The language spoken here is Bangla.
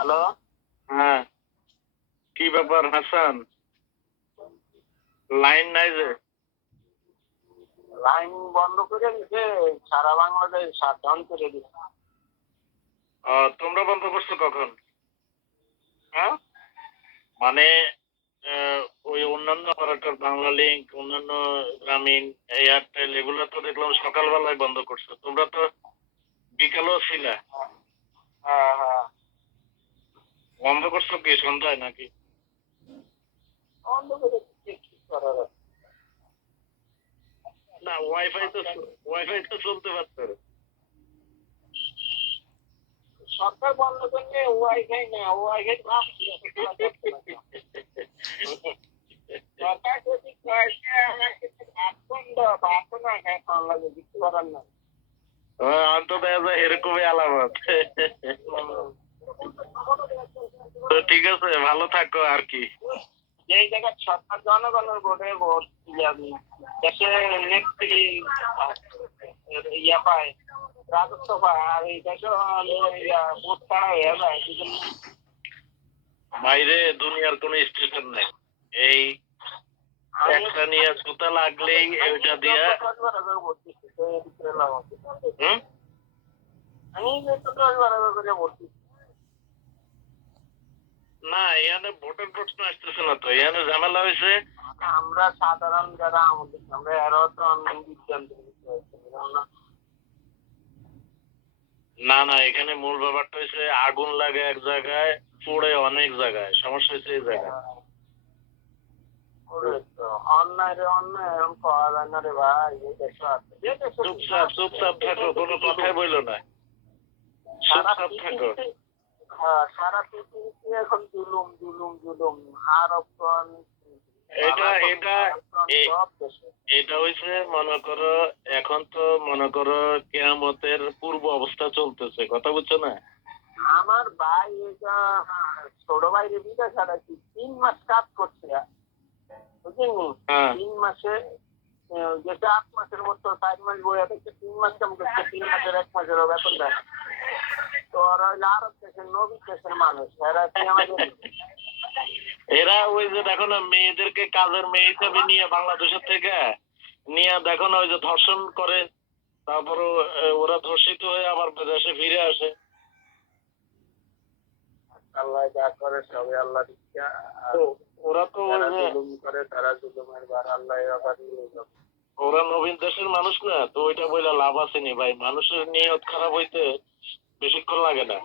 হ্যালো হ্যাঁ। কি ব্যাপার হাসান? লাইন নাই যে। লাইন বন্ধ করে দিছে সারা বাংলাদেশ শাটডাউন করে দিছে। তোমরা বন্ধ করছ কখন? হ্যাঁ? মানে ওই অন্যান্য অপারেটর বাংলা লিঙ্ক অন্যান্য গ্রামীণ এয়ারটেল এগুলো তো দেখলাম সকালবেলায় বন্ধ করছ। তোমরা তো বিকালেও ছিলে। হ্যাঁ হ্যাঁ। বন্ধ করছ কি সন্ধ্যায় নাকি? বন্ধ করে কি করার না ওয়াইফাই তো ওয়াইফাই তো চলতে পারতো। সরকার বন্ধ করলে ওয়াইফাই না ওয়াইফাই সরকার যদি কয়েছে আমাকে ভাত বন্ধ ভাত না খাওয়ান কিছু করার না অন্তত এরকমই আলামত। ঠিক আছে ভালো থাকো আর কি জায়গায় সরকার জনগণের ভোটে ভোট দেশে নেত্রী ইয়া পায় পায় আর এই দেশে ভোট ছাড়া হয়ে যায় বাইরে দুনিয়ার কোনো স্টেশন নেই এই একটা নিয়ে সুতা লাগলেই ওইটা দিয়া এই। হুম আমি তো দশ বারো করে। না এখানে ভোটের প্রশ্ন আসতেছে না তো এখানে ঝামেলা হয়েছে? আমরা সাধারণ যারা আমাদের আমরা এরাও তো অনলাইন বিজ্ঞান না। না এখানে মূল ব্যাপারটা হয়েছে আগুন লাগে এক জায়গায় পড়ে অনেক জায়গায় সমস্যা হয়েছে এই জায়গায়। অন্যায় রে অন্যায় এরকম পাওয়া যায় না রে ভাই এই দেশে আছে চুপচাপ চুপচাপ থাকো কোনো কথাই বইলো না। চুপচাপ থাকো। সারা পৃথিবীতে এখন জুলুম জুলুম জুলুম। আরবগণ এটা- এটা- এটা হইছে মনে করো এখন তো মনে করো কেয়ামতের পূর্ব অবস্থা চলতেছে কথা বুঝছ না? আমার ভাই এটা ছোট ভাই রে বিদেশ ছাড়াচ্ছি তিন মাস কাজ করছে? বুঝলি হ্যাঁ। তিন মাসে যেটা আট মাসের মতো চার মাস থাকছে তিন মাস কাম করছে তিন মাসের এক মাসেরও বেতন দেয়। তো ওরা হইল আরব দেশের নবী দেশের মানুষ এরা এরা ওই যে দেখো না মেয়েদেরকে কাজের মেয়ে হিসাবে নিয়ে বাংলাদেশের থেকে নিয়ে দেখো না ওই যে ধর্ষণ করে তারপরে ওরা ধর্ষিত হয়ে আবার দেশে ফিরে আসে। আল্লাহ যা করে সবই আল্লাহ ওরা তো করে তারা জুলুমের বার আল্লাহ আবার ওরা নবীন দেশের মানুষ না তো ওইটা বলে লাভ আছে নি ভাই। মানুষের নিয়ত খারাপ হইতে বেশিক্ষণ লাগে না।